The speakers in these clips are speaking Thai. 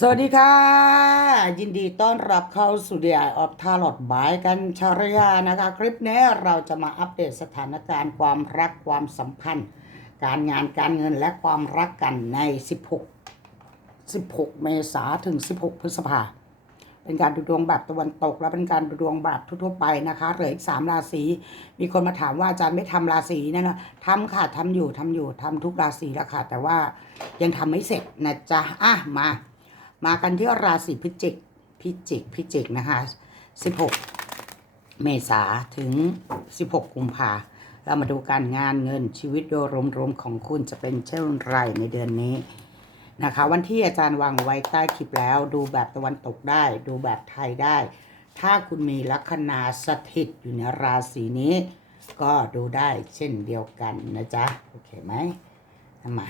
สวัสดีค่ะ ยินดีต้อนรับเข้าสู่ดีไอออฟทาร์ลอดบายกันชารยานะคะ คลิปนี้เราจะมาอัปเดตสถานการณ์ความรักความสัมพันธ์ การงานการเงินและความรักกันใน 16 16 เมษาถึง 16 พฤษภาเป็นการดูดวงแบบตะวันตก และเป็นการดูดวงแบบทั่วไปนะคะเหลืออีกสามราศีมีคนมาถามว่าอาจารย์ไม่ทำราศีนั่นะทำค่ะทำอยู่ทำอยู่ทำทุกราศีแล้วค่ะแต่ว่ายังทำไม่เสร็จนะจ๊ะอะมา มากันที่ราศีพิจิก พิจิก พิจิกนะคะ 16 เมษาถึง 16 กุมภาเรามาดูการงานเงินชีวิตโดยรวมๆของคุณจะเป็นเช่นไรในเดือนนี้นะคะ วันที่อาจารย์วางไว้ใต้คลิปแล้ว ดูแบบตะวันตกได้ ดูแบบไทยได้ ถ้าคุณมีลัคนาสถิตอยู่ในราศีนี้ ก็ดูได้เช่นเดียวกันนะจ๊ะ โอเคไหมมา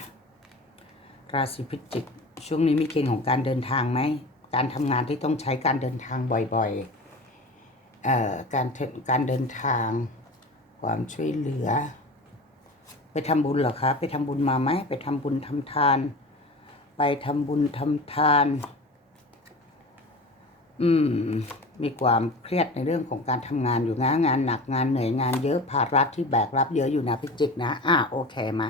ราศีพิจิก ช่วงนี้มีเกณฑ์ของการเดินทางไหม การทำงานที่ต้องใช้การเดินทางบ่อยๆเอ่อการเดินการเดินทาง ความช่วยเหลือ ไปทำบุญเหรอคะไปทำบุญมาไหมไปทำบุญทำทาน ไปทำบุญทำทาน อืม มีความเครียดในเรื่องของการทำงานอยู่นะงานหนักงานเหนื่อยงานเยอะภาระที่แบกรับเยอะอยู่นะพิจิกนะ อะโอเคมา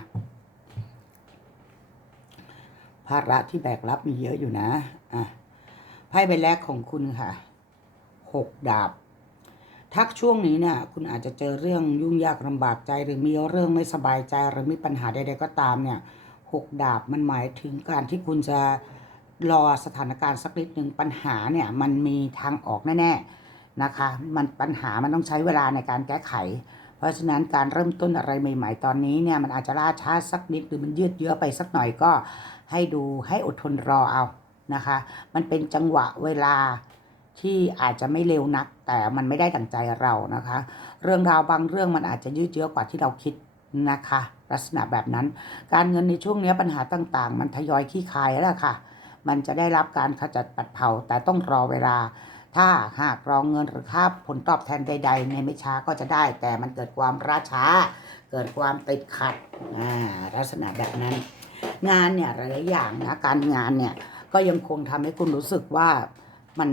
ภาระที่แบกรับมีเยอะอยู่นะอะไพ่ใบแรกของคุณค่ะหกดาบ ทักช่วงนี้เนี่ย คุณอาจจะเจอเรื่องยุ่งยากลำบากใจหรือมีเรื่องไม่สบายใจหรือมีปัญหาใดๆก็ตามเนี่ยหกดาบมันหมายถึงการที่คุณจะรอสถานการณ์สักนิดหนึ่งปัญหาเนี่ย มันมีทางออกแน่ๆนะคะ มันปัญหามันต้องใช้เวลาในการแก้ไข เพราะฉะนั้นการเริ่มต้นอะไรใหม่ ๆ ตอนนี้เนี่ยมันอาจจะล่าช้าสักนิดหรือมันยืดเยื้อไปสักหน่อยก็ให้ดูให้อดทนรอเอานะคะ มันเป็นจังหวะเวลาที่อาจจะไม่เร็วนัก แต่มันไม่ได้ดั่งใจเรานะคะ เรื่องราวบางเรื่องมันอาจจะยืดเยื้อกว่าที่เราคิดนะคะ ลักษณะแบบนั้น การเงินในช่วงนี้ปัญหาต่างๆ มันทยอยขี้คายแล้วค่ะ มันจะได้รับการขจัดปัดเผาแต่ต้องรอเวลา ถ้าหากรองเงินหรือค่าผลตอบแทนใด ๆ ในไม่ช้าก็จะได้ แต่มันเกิดความล่าช้า เกิดความติดขัดอ่าลักษณะแบบนั้น งานเนี่ยหลายอย่างนะการงานเนี่ยก็ยังคงทำให้คุณรู้สึกว่ามัน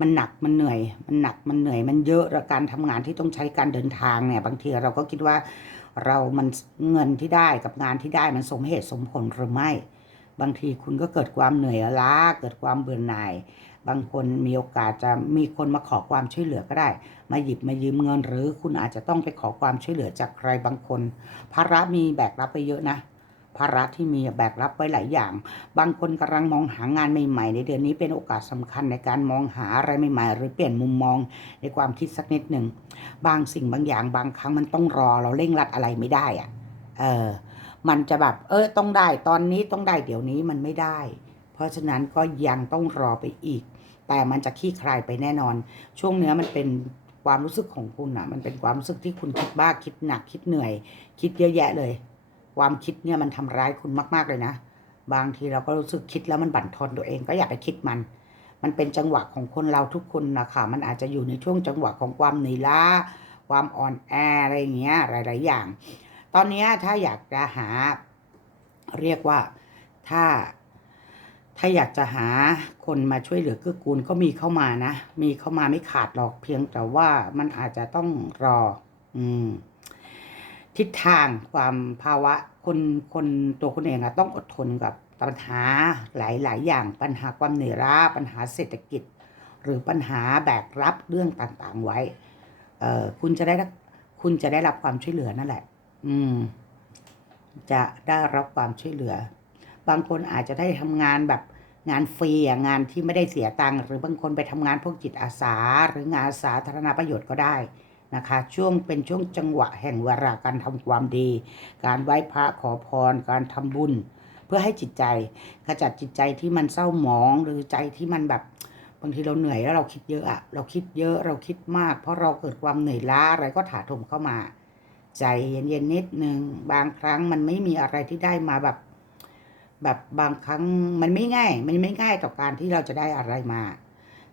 มันหนักมันเหนื่อย มันหนักมันเหนื่อยมันเยอะและการทำงานที่ต้องใช้การเดินทางเนี่ย บางทีเราก็คิดว่าเรามันเงินที่ได้กับงานที่ได้มันสมเหตุสมผลหรือไม่ บางทีคุณก็เกิดความเหนื่อยล้าเกิดความเบื่อหน่าย บางคนมีโอกาสจะมีคนมาขอความช่วยเหลือก็ได้ มาหยิบมายืมเงิน หรือคุณอาจจะต้องไปขอความช่วยเหลือจากใครบางคน ภาระมีแบกรับไปเยอะนะภาระที่มีแบกรับไว้หลายอย่าง บางคนกำลังมองหางานใหม่ๆ ในเดือนนี้เป็นโอกาสสำคัญในการมองหาอะไรใหม่ๆ หรือเปลี่ยนมุมมองในความคิดสักนิดหนึ่ง บางสิ่งบางอย่างบางครั้งมันต้องรอเราเร่งรัดอะไรไม่ได้อะเออ มันจะแบบเออต้องได้ตอนนี้ต้องได้เดี๋ยวนี้มันไม่ได้ เพราะฉะนั้นก็ยังต้องรอไปอีก แต่มันจะขี้คลายไปแน่นอน ช่วงเนื้อมันเป็นความรู้สึกของคุณนะมันเป็นความรู้สึกที่คุณคิดบ้าคิดหนักคิดเหนื่อย คิดเยอะแยะเลย ความคิดเนี่ยมันทำร้ายคุณมาก ๆเลยนะ บางทีเราก็รู้สึกคิดแล้วมันบั่นทอนตัวเองก็อย่าไปคิดมัน มันเป็นจังหวะของคนเราทุกคนนะคะมันอาจจะอยู่ในช่วงจังหวะของความเหนื่อยล้า ความอ่อนแออะไรอย่างเงี้ยหลาย ๆ อย่าง ตอนนี้ถ้าอยากจะหาเรียกว่าถ้า ถ้าอยากจะหาคนมาช่วยเหลือเกื้อกูลก็มีเข้ามานะ มีเข้ามาไม่ขาดหรอกเพียงแต่ว่ามันอาจจะต้องรอ อืม ทิศทางความภาวะคนคนตัวคนเองอะต้องอดทนกับปัญหาหลายๆอย่างปัญหาความเหนื่อยล้าปัญหาเศรษฐกิจ หรือปัญหาแบกรับเรื่องต่างๆไว้เอ่อคุณจะได้รับคุณจะได้รับความช่วยเหลือนั่นแหละ อืม จะได้รับความช่วยเหลือ บางคนอาจจะได้ทำงานแบบงานฟรีงานที่ไม่ได้เสียตังค์หรือบางคนไปทำงานพวกจิตอาสา หรืองานสาธารณประโยชน์ก็ได้นะคะ ช่วงเป็นช่วงจังหวะแห่งเวลาการทำความดี การไหว้พระขอพร การทำบุญ เพื่อให้จิตใจขจัดจิตใจที่มันเศร้าหมองหรือใจที่มันแบบบางทีเราเหนื่อยแล้วเราคิดเยอะอะเราคิดเยอะเราคิดมาก เพราะเราเกิดความเหนื่อยล้าอะไรก็ถาถมเข้ามา ใจเย็นๆนิดนึงบางครั้งมันไม่มีอะไรที่ได้มาแบบ แบบบางครั้งมันไม่ง่าย มันไม่ง่ายกับการที่เราจะได้อะไรมา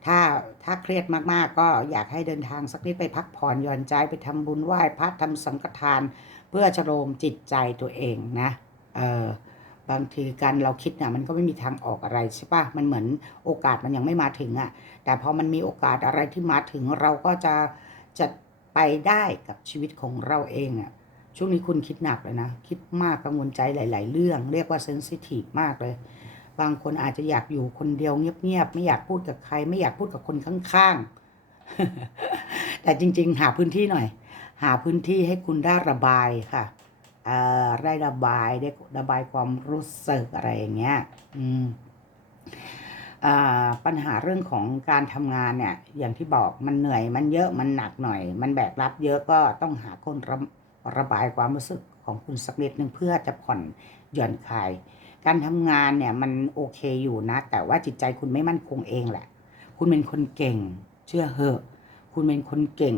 ถ้าถ้าเครียดมากๆ ก็อยากให้เดินทางสักนิดไปพักผ่อนหย่อนใจไปทำบุญไหว้พระทำสังฆทาน เพื่อชโลมจิตใจตัวเองนะ เออบางทีการเราคิดเนี่ยมันก็ไม่มีทางออกอะไรใช่ปะมันเหมือนโอกาสมันยังไม่มาถึงอะ่ะ แต่พอมันมีโอกาสอะไรที่มาถึงเราก็จะจะไปได้กับชีวิตของเราเองอะ่ะ ช่วงนี้คุณคิดหนักเลยนะ คิดมากกังวลใจหลาย ๆ เรื่อง เรียกว่าเซนซิทีฟมากเลย บางคนอาจจะอยากอยู่คนเดียวเงียบ ๆ ไม่อยากพูดกับใคร ไม่อยากพูดกับคนข้างๆ แต่จริง ๆ หาพื้นที่หน่อย หาพื้นที่ให้คุณได้ระบายค่ะได้ระบายได้ระบายความรู้สึกอะไรอย่างเงี้ย อืมอ่าปัญหาเรื่องของการทำงานเนี่ย อย่างที่บอกมันเหนื่อยมันเยอะมันหนักหน่อย มันแบกรับเยอะก็ต้องหาคน ระบายความรู้สึกของคุณสักนิดนึงเพื่อจะผ่อนหย่อนคลาย การทำงานเนี่ยมันโอเคอยู่นะ แต่ว่าจิตใจคุณไม่มั่นคงเองแหละ คุณเป็นคนเก่ง เชื่อเหอะ คุณเป็นคนเก่ง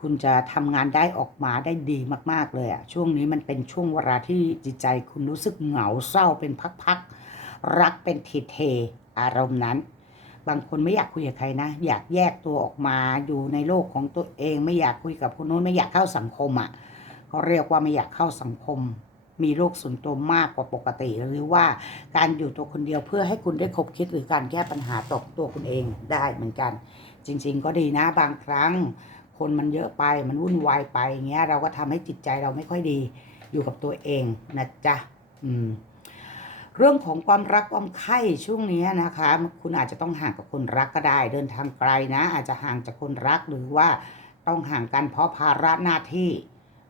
คุณจะทำงานได้ออกมาได้ดีมาก ๆเลยอะช่วงนี้มันเป็นช่วงเวลาที่จิตใจคุณรู้สึกเหงาเศร้าเป็นพักๆรักเป็นทีเทอารมณ์นั้นบางคนไม่อยากคุยกับใครนะ อยากแยกตัวออกมาอยู่ในโลกของตัวเอง ไม่อยากคุยกับคนโน้นไม่อยากเข้าสังคมอะ่ะ เขาเรียกว่าไม่อยากเข้าสังคม มีโรคส่วนตัวมากกว่าปกติ หรือว่าการอยู่ตัวคนเดียวเพื่อให้คุณได้คบคิดหรือการแก้ปัญหาตกตัวคุณเองได้เหมือนกัน จริง ๆ ก็ดีนะบางครั้ง คนมันเยอะไปมันวุ่นวายไปอย่างเงี้ยเราก็ทำให้จิตใจเราไม่ค่อยดีอยู่กับตัวเองนะจ๊ะอืมเรื่องของความรักความใคร่ช่วงนี้นะคะ คุณอาจจะต้องห่างกับคนรักก็ได้ เดินทางไกลนะ อาจจะห่างจากคนรักหรือว่าต้องห่างกันเพราะภาระหน้าที่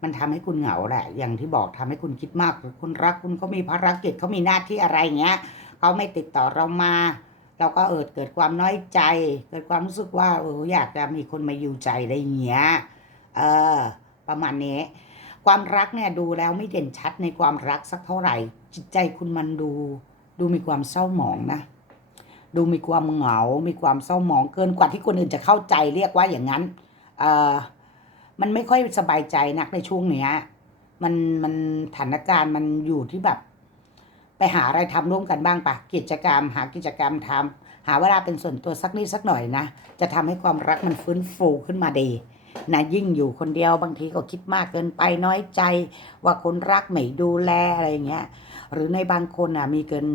มันทำให้คุณเหงาแหละ อย่างที่บอกทำให้คุณคิดมากหรือคนรักคุณก็มีภารกิจเขามีหน้าที่อะไรเงี้ยเขาไม่ติดต่อเรามา เราก็เอิดเกิดความน้อยใจ เกิดความรู้สึกว่าเอออยากจะมีคนมาอยู่ใจอะไรเงี้ยเออประมาณนี้ ความรักเนี่ยดูแล้วไม่เด่นชัดในความรักสักเท่าไหร่ จิตใจคุณมันดู ดูมีความเศร้าหมองนะดูมีความเหงา มีความเศร้าหมองเกินกว่าที่คนอื่นจะเข้าใจเรียกว่าอย่างนั้น เออ มันไม่ค่อยสบายใจนักในช่วงเนี้ย มันมันสถานการณ์มันอยู่ที่แบบ ไปหาอะไรทำร่วมกันบ้างปะกิจกรรม หากิจกรรมทำหาเวลาเป็นส่วนตัวสักนิดสักหน่อยนะจะทำให้ความรักมันฟื้นฟูขึ้นมาดีนะยิ่งอยู่คนเดียวบางทีก็คิดมากเกินไปน้อยใจ ว่าคนรักไม่ดูแลอะไรเงี้ย หรือในบางคนอะมีเกิน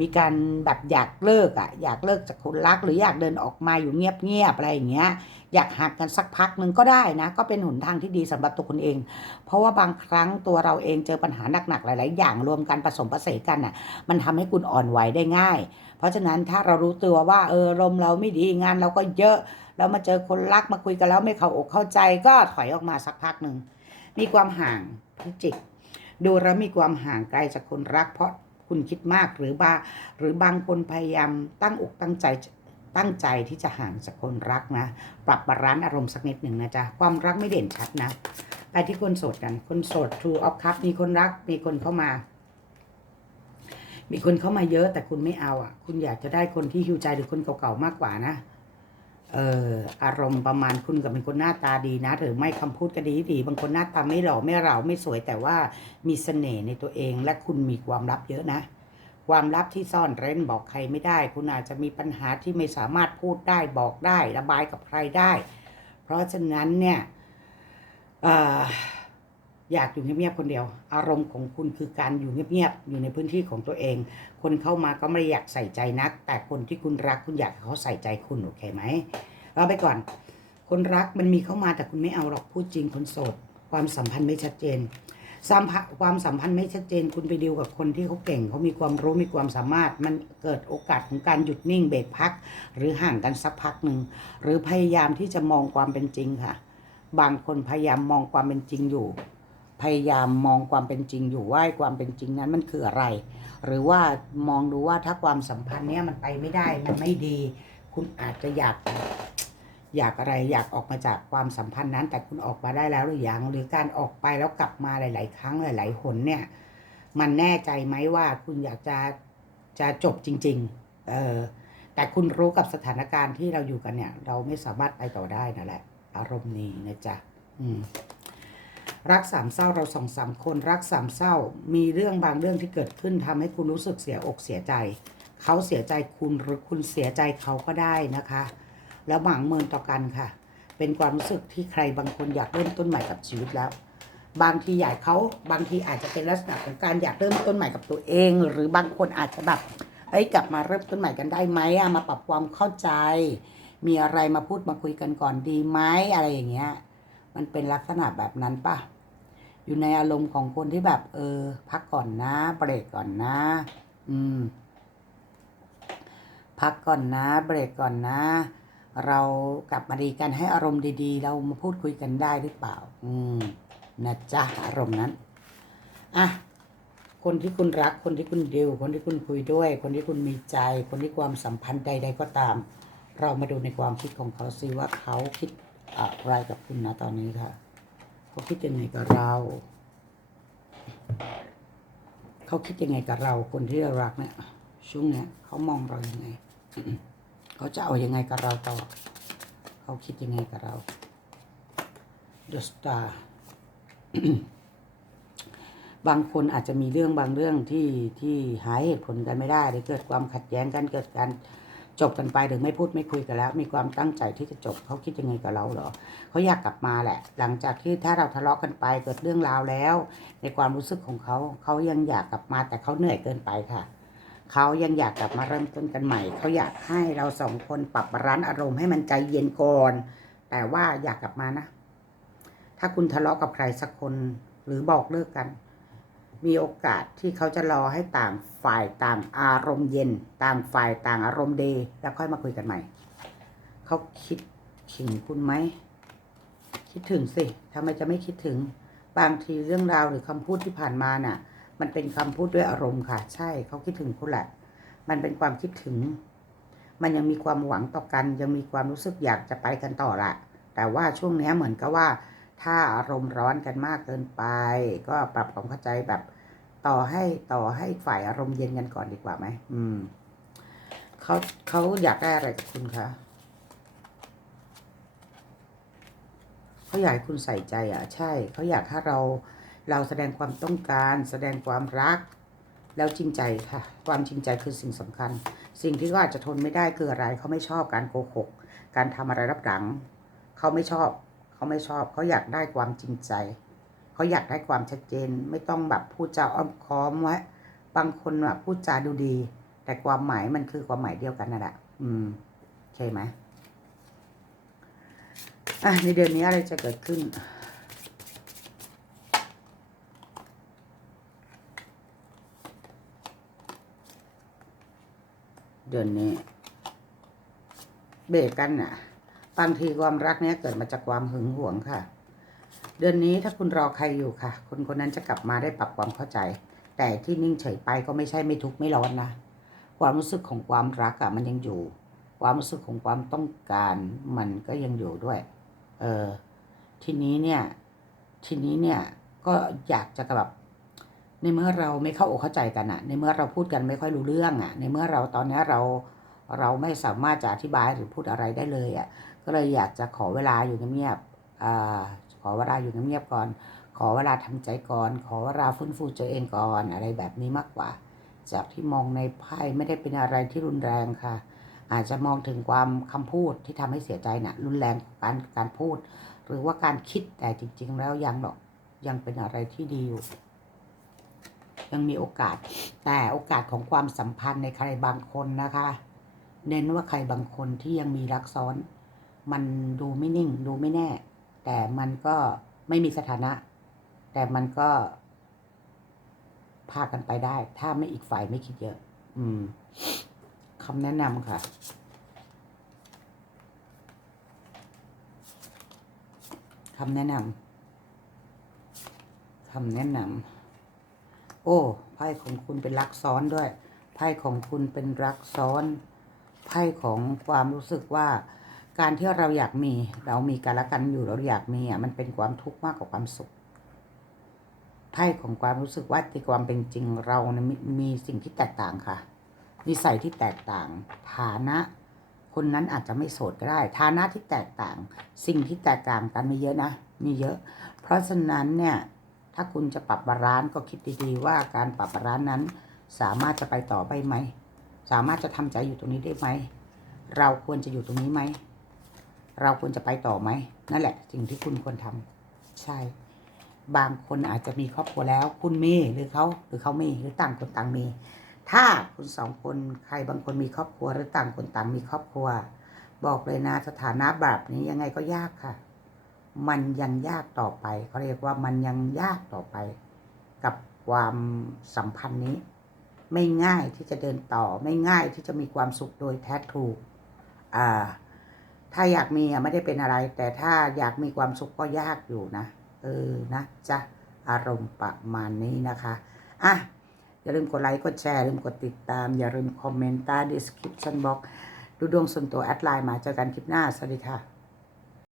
มีการแบบอยากเลิกอะอยากเลิกจากคนรัก หรืออยากเดินออกมาอยู่เงียบๆอะไรอย่างเงี้ยอยากหักกันสักพักหนึ่งก็ได้นะ ก็เป็นหนทางที่ดีสำหรับตัวคุณเอง เพราะว่าบางครั้งตัวเราเองเจอปัญหาหนักๆหลาย ๆ อย่างรวมกันผสมผสานกันอะ มันทำให้คุณอ่อนไหวได้ง่าย เพราะฉะนั้นถ้าเรารู้ตัวว่าเออลมเราไม่ดีงานเราก็เยอะแล้วมาเจอคนรักมาคุยกันแล้วไม่เข้าอกเข้าใจก็ถอยออกมาสักพักหนึ่งมีความห่างพิจิก ดูแล้วมีความห่างไกลจากคนรัก เพราะคุณคิดมากหรือบาหรือบางคนพยายามตั้งอกตั้งใจตั้งใจที่จะห่างจากคนรักนะ ปรับบาลานซ์อารมณ์สักนิดหนึ่งนะจ๊ะความรักไม่เด่นชัดนะไปที่คนโสดกัน คนโสด True of Cup มีคนรักมีคนเข้ามา มีคนเข้ามาเยอะแต่คุณไม่เอาอะ คุณอยากจะได้คนที่ฮิวใจหรือคนเก่าๆมากกว่านะ เอ่ออารมณ์ประมาณคุณกับเป็นคนหน้าตาดีนะ หรือไม่คำพูดก็ดีดีบางคนหน้าตาไม่หล่อไม่เราไม่สวย แต่ว่ามีเสน่ห์ในตัวเอง และคุณมีความลับเยอะนะ ความลับที่ซ่อนเร้นบอกใครไม่ได้ คุณอาจจะมีปัญหาที่ไม่สามารถพูดได้บอกได้ ระบายกับใครได้ เพราะฉะนั้นเนี่ยเอ่อ อยากอยู่เงียบๆคนเดียว อารมณ์ของคุณคือการอยู่เงียบๆอยู่ในพื้นที่ของตัวเอง คนเข้ามาก็ไม่ได้อยากใส่ใจนัก แต่คนที่คุณรักคุณอยากเขาใส่ใจคุณโอเคไหมเราไปก่อน คนรักมันมีเข้ามาแต่คุณไม่เอาหรอกพูดจริงคนโสด ความสัมพันธ์ไม่ชัดเจนสัมพันธ์ความสัมพันธ์ไม่ชัดเจนคุณไปดีลกับคนที่เขาเก่งเขามีความรู้มีความสามารถ มันเกิดโอกาสของการหยุดนิ่งเบรกพัก หรือห่างกันสักพักหนึ่งหรือพยายามที่จะมองความเป็นจริงค่ะ บางคนพยายามมองความเป็นจริงอยู่ พยายามมองความเป็นจริงอยู่ว่าความเป็นจริงนั้นมันคืออะไร หรือว่ามองดูว่าถ้าความสัมพันธ์เนี้ยมันไปไม่ได้มันไม่ดี คุณอาจจะอยากอยากอะไรอยากออกมาจากความสัมพันธ์นั้น แต่คุณออกมาได้แล้วหรือยังหรือการออกไปแล้วกลับมาหลาย ๆ ครั้งหลาย ๆ หนเนี่ย มันแน่ใจไหมว่าคุณอยากจะจะจบจริง ๆ เออแต่คุณรู้กับสถานการณ์ที่เราอยู่กันเนี่ย เราไม่สามารถไปต่อได้นั่นแหละ อารมณ์นี้นะจ๊ะอืม รักสามเศร้าเราสองสามคนรักสามเศร้า มีเรื่องบางเรื่องที่เกิดขึ้นทำให้คุณรู้สึกเสียอกเสียใจ เขาเสียใจคุณหรือคุณเสียใจเขาก็ได้นะคะ แล้วหวังเมินต่อกันค่ะ เป็นความรู้สึกที่ใครบางคนอยากเริ่มต้นใหม่กับชีวิตแล้ว บางทีอยากเขาบางทีอาจจะเป็นลักษณะของการอยากเริ่มต้นใหม่กับตัวเอง หรือบางคนอาจจะแบบเอ้ยกลับมาเริ่มต้นใหม่กันได้ไหมอะมาปรับความเข้าใจ มีอะไรมาพูดมาคุยกันก่อนดีไหมอะไรอย่างเงี้ย มันเป็นลักษณะแบบนั้นป่ะ อยู่ในอารมณ์ของคนที่แบบ เออ พักก่อนนะเบรกก่อนนะ อืม พักก่อนนะเบรกก่อนนะ เรากลับมาดีกันให้อารมณ์ดีๆ เรามาพูดคุยกันได้หรือเปล่า อืมนะจ๊ะอารมณ์นั้นอะคนที่คุณรัก คนที่คุณดิวคนที่คุณคุยด้วย คนที่คุณมีใจ คนที่ความสัมพันธ์ใด ๆ ก็ตาม เรามาดูในความคิดของเขาสิว่าเขาคิดอะไรกับคุณนะตอนนี้ค่ะ เขาคิดยังไงกับเรา เขาคิดยังไงกับเรา คนที่เรารักเนี่ยช่วงเนี้ยเขามองเรายังไง เขาจะเอายังไงกับเราต่อ เขาคิดยังไงกับเรา The Star บางคนอาจจะมีเรื่องบางเรื่องที่ที่หาเหตุผลกันไม่ได้หรือเกิดความขัดแย้งกันเกิดการ จบกันไปหรือไม่พูดไม่คุยกันแล้ว มีความตั้งใจที่จะจบเขาคิดยังไงกับเราเหรอเขาอยากกลับมาแหละ หลังจากที่ถ้าเราทะเลาะกันไปเกิดเรื่องราวแล้ว ในความรู้สึกของเขาเขายังอยากกลับมาแต่เขาเหนื่อยเกินไปค่ะเขายังอยากกลับมาเริ่มต้นกันใหม่เขาอยากให้เราสองคนปรับบาลานซ์อารมณ์ให้มันใจเย็นก่อนแต่ว่าอยากกลับมานะ ถ้าคุณทะเลาะกับใครสักคนหรือบอกเลิกกัน มีโอกาสที่เขาจะรอให้ต่างฝ่ายต่างอารมณ์เย็น ต่างฝ่ายต่างอารมณ์ดีแล้วค่อยมาคุยกันใหม่ เขาคิดถึงคุณไหม คิดถึงสิทำไมจะไม่คิดถึง บางทีเรื่องราวหรือคำพูดที่ผ่านมาน่ะ มันเป็นคำพูดด้วยอารมณ์ค่ะ ใช่เขาคิดถึงคุณแหละ มันเป็นความคิดถึง มันยังมีความหวังต่อกัน ยังมีความรู้สึกอยากจะไปกันต่อละแต่ว่าช่วงนี้เหมือนกับว่า ถ้าอารมณ์ร้อนกันมากเกินไป ก็ปรับความเข้าใจแบบต่อให้ต่อให้ฝ่ายอารมณ์เย็นกันก่อนดีกว่าไหมอืมเขาเขาอยากได้อะไรกับคุณคะเขาอยากให้คุณใส่ใจอะ ใช่เขาอยากให้เราเราแสดงความต้องการ แสดงความรัก แล้วจริงใจค่ะ ความจริงใจคือสิ่งสำคัญ สิ่งที่เขาอาจจะทนไม่ได้คืออะไรเขาไม่ชอบการโกหก การทำอะไรรับหลังเขาไม่ชอบ เขาไม่ชอบเขาอยากได้ความจริงใจ เขาอยากได้ความชัดเจน ไม่ต้องแบบพูดจาอ้อมค้อมไว้บางคนแบบพูดจาดูดี แต่ความหมายมันคือความหมายเดียวกันนั่นแหละอืมโอเคไหมอะในเดือนนี้อะไรจะเกิดขึ้นเดือนนี้เบรกกันน่ะ บางทีความรักเนี้ยเกิดมาจากความหึงหวงค่ะ เดือนนี้ถ้าคุณรอใครอยู่ค่ะ คนคนนั้นจะกลับมาได้ปรับความเข้าใจ แต่ที่นิ่งเฉยไปก็ไม่ใช่ไม่ทุกข์ไม่ร้อนนะ ความรู้สึกของความรักอะมันยังอยู่ ความรู้สึกของความต้องการมันก็ยังอยู่ด้วย เออ ทีนี้เนี่ย ทีนี้เนี่ยก็อยากจะแบบในเมื่อเราไม่เข้าอกเข้าใจกันอะในเมื่อเราพูดกันไม่ค่อยรู้เรื่องอะในเมื่อเราตอนนี้เราเราไม่สามารถจะอธิบายหรือพูดอะไรได้เลยอะ ก็เลยอยากจะขอเวลาอยู่เงียบๆขอเวลาอยู่เงียบๆก่อน ขอเวลาทำใจก่อน ขอเวลาฟื้นฟูตัวเองก่อนอะไรแบบนี้มากกว่า จากที่มองในไพ่ไม่ได้เป็นอะไรที่รุนแรงค่ะ อาจจะมองถึงความคำพูดที่ทำให้เสียใจน่ะรุนแรงกว่าการการพูด หรือว่าการคิดแต่จริง ๆ แล้วยังหรอกยังเป็นอะไรที่ดีอยู่ยังมีโอกาส แต่โอกาสของความสัมพันธ์ในใครบางคนนะคะ เน้นว่าใครบางคนที่ยังมีรักซ้อน มันดูไม่นิ่ง ดูไม่แน่ แต่มันก็ไม่มีสถานะ แต่มันก็พากันไปได้ ถ้าไม่อีกฝ่ายไม่คิดเยอะ อืมคำแนะนำค่ะคำแนะนำคำแนะนำโอ้ ไพ่ของคุณเป็นรักซ้อนด้วย ไพ่ของคุณเป็นรักซ้อน ไพ่ของความรู้สึกว่า การที่เราอยากมี เรามีกันและกันอยู่เราอยากมีอะมันเป็นความทุกข์มากกว่าความสุขไพ่ของความรู้สึกว่าในความเป็นจริงเรานะมีมีสิ่งที่แตกต่างค่ะนิสัยที่แตกต่าง ฐานะ คนนั้นอาจจะไม่โสดก็ได้ ฐานะที่แตกต่าง สิ่งที่แตกต่างกันมีเยอะนะมีเยอะ เพราะฉะนั้นเนี่ยถ้าคุณจะปรับบาลานซ์ก็คิดดีๆว่าการปรับบาลานซ์นั้น สามารถจะไปต่อไปไหม สามารถจะทำใจอยู่ตรงนี้ได้ไหม เราควรจะอยู่ตรงนี้ไหม เราควรจะไปต่อไหมนั่นแหละ สิ่งที่คุณควรทำใช่ บางคนอาจจะมีครอบครัวแล้ว คุณมีหรือเขาหรือเขามีหรือต่างคนต่างมี ถ้าคุณสองคนใครบางคนมีครอบครัวหรือต่างคนต่างมีครอบครัว บอกเลยนะสถานะแบบนี้ยังไงก็ยากค่ะ มันยังยากต่อไปเขาเรียกว่ามันยังยากต่อไป กับความสัมพันธ์นี้ ไม่ง่ายที่จะเดินต่อไม่ง่ายที่จะมีความสุขโดยแท้ถูก อ่า ถ้าอยากมีอะไม่ได้เป็นอะไร แต่ถ้าอยากมีความสุขก็ยากอยู่นะ เออนะจ๊ะอารมณ์ประมาณนี้นะคะอะอย่าลืมกดไลค์กดแชร์ลืมกดติดตาม อย่าลืมคอมเมนต์ใต้ description box ดูดวงส่วนตัวแอดไลน์มาเจอกันคลิปหน้า สวัสดีค่ะ